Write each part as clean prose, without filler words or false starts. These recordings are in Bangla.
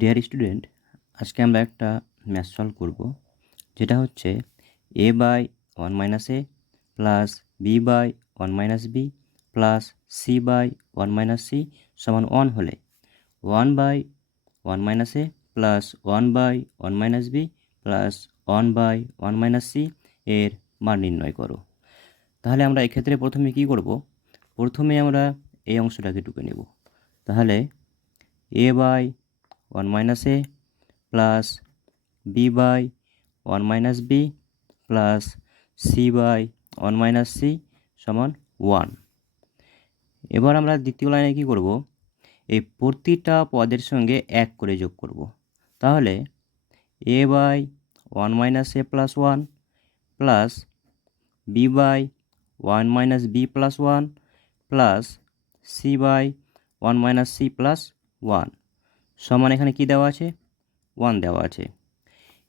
ডিয়ার স্টুডেন্ট, আজকে আমরা একটা ম্যাথ সলভ করব, যেটা হচ্ছে a by one minus A plus B by one minus B plus C by one minus c সমান 1 হলে 1 by one minus A plus 1 by one minus B plus 1 by one minus c এর মান নির্ণয় করো। তাহলে আমরা এক্ষেত্রে প্রথমে কি করব? প্রথমে আমরা এই অংশটাকে টুকে নেব। তাহলে a by one minus A plus B by one minus B plus C by one minus c সমান 1। এবার আমরা দ্বিতীয় লাইনে কী করব? এই প্রতিটা পদের সঙ্গে 1 করে যোগ করব। তাহলে A by one minus A plus 1 plus B by one minus B plus 1 plus C by one minus C plus 1 সমান এখানে কি দেওয়া আছে? 1 দেওয়া আছে।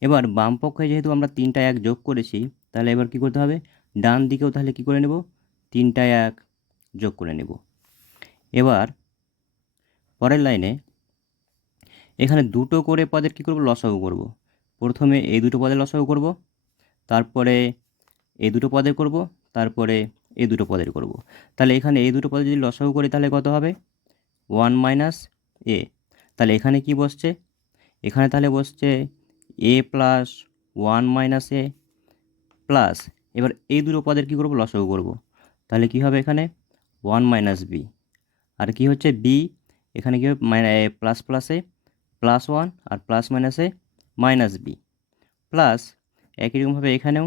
এবার বাম পক্ষে যেহেতু আমরা 3টা 1 যোগ করেছি, তাহলে এবার কি করতে হবে? ডান দিকেও তাহলে কি করে নেব? 3টা 1 যোগ করে নেব। এবার পরের লাইনে এখানে দুটো করে পদের কি করব? লসাগু করব। প্রথমে এই দুটো পদের লসাগু করব, তারপরে এই দুটো পদের করব, তারপরে এই দুটো পদের করব। তাহলে এখানে এই দুটো পদের যদি লসাগু করি তাহলে কত হবে? 1 মাইনাস এ। তাহলে এখানে কি বসছে? এখানে তাহলে বসছে এ প্লাস ওয়ান মাইনাস এ প্লাস, এবার এই দুটো পদের কী করবো? লসাগু করব। তাহলে কি হবে এখানে? 1 মাইনাস বি। আর কি হচ্ছে? বি। এখানে কী হবে? প্লাস প্লাসে প্লাস 1 আর প্লাস মাইনাসে মাইনাস বি প্লাস একই রকমভাবে এখানেও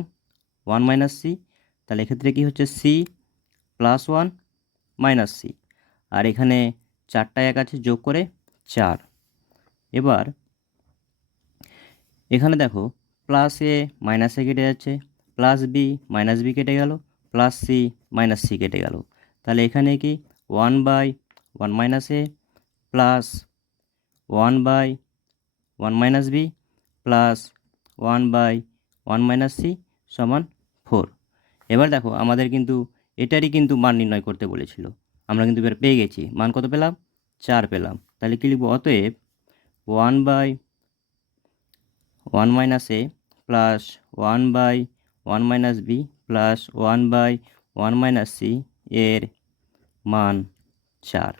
1 মাইনাস সি। তাহলে এক্ষেত্রে কী হচ্ছে? C plus 1 minus C. আর এখানে 4টা 1 আছে, যোগ করে 4। এবার এখানে দেখো প্লাস এ মাইনাস এ কেটে যাচ্ছে, প্লাস বি মাইনাস বি কেটে গেল, প্লাস সি মাইনাস সি কেটে গেল। তাহলে এখানে কি 1 by one minus A plus 1 by one minus B plus 1 by one minus c সমান 4। এবার দেখো আমাদের কিন্তু এটারই কিন্তু মান নির্ণয় করতে বলেছিল, আমরা কিন্তু এবার পেয়ে গেছি। মান কত পেলাম? 4 পেলাম। তাহলে কি লিখব? অতএব 1 by one minus A plus 1 by one minus B plus 1 by one minus c এর মান 4।